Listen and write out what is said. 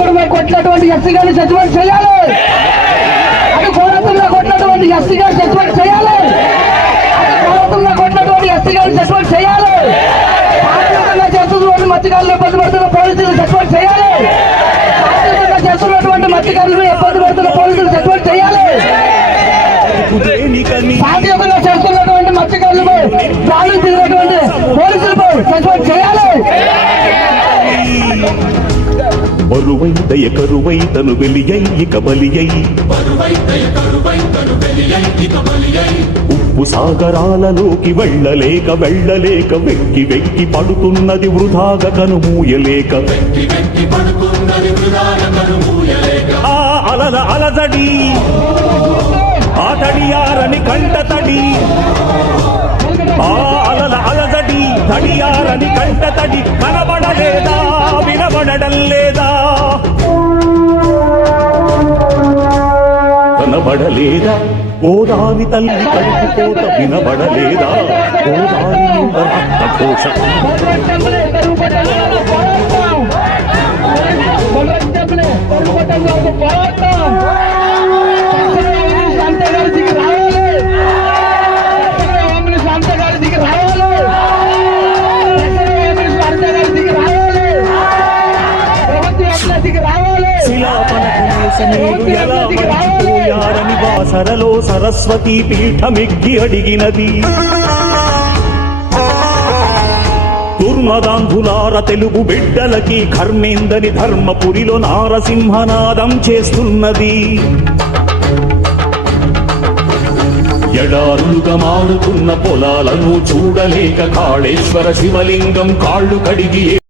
అక్కడ కొట్టినటువంటి ఎస్సీ గారిని సస్పెండ్ చేయాలి. అది కోరతంగా కొట్టినటువంటి ఎస్సీ గారిని సస్పెండ్ చేయాలి. కోరతంగా కొట్టినటువంటి ఎస్సీ గారిని సస్పెండ్ చేయాలి. చేస్తున్నటువంటి మత్స్యకారులు ఇబ్బంది పడుతున్న పోలీసులు సస్పెండ్ చేయాలి. చేస్తున్నటువంటి మత్స్యకారులు ఇబ్బంది పడుతున్న పోలీసులు సస్పెండ్ చేయాలి. సాధ్యంగా చేస్తున్నటువంటి మత్స్యకారులపై దాడులు తిరిగినటువంటి పోలీసులపై సస్పెండ్ చేయాలి. బరువైతయ కరువైతను వెలియై ఇక బలియై ఉప్పు సాగరాలలోకి వెళ్ళలేక వెళ్ళలేక వెక్కి వెక్కి పడుతున్నది వృధాగా కనుమూయలేక ఆ అలల అలజడి ఆ తడియారని కంట తడి ఆ అలల అలజడి తడియారని కంట తడి కనబడలేదా వినబడడం లేదా కనబడలేదా గోదావరి తల్లి కడుపుకోత వినబడలేదా గోదావరి రక్తకోశ ఎలా మర్చిపోయారని వాసరలో సరస్వతి పీఠమిగ్గి అడిగినది. దుర్మదాంధులార తెలుగు బిడ్డలకి కర్మేందని ధర్మపురిలో నారసింహనాదం చేస్తున్నది. ఎడారులుగా మారుతున్న పొలాలను చూడలేక కాళేశ్వర శివలింగం కాళ్ళు కడిగి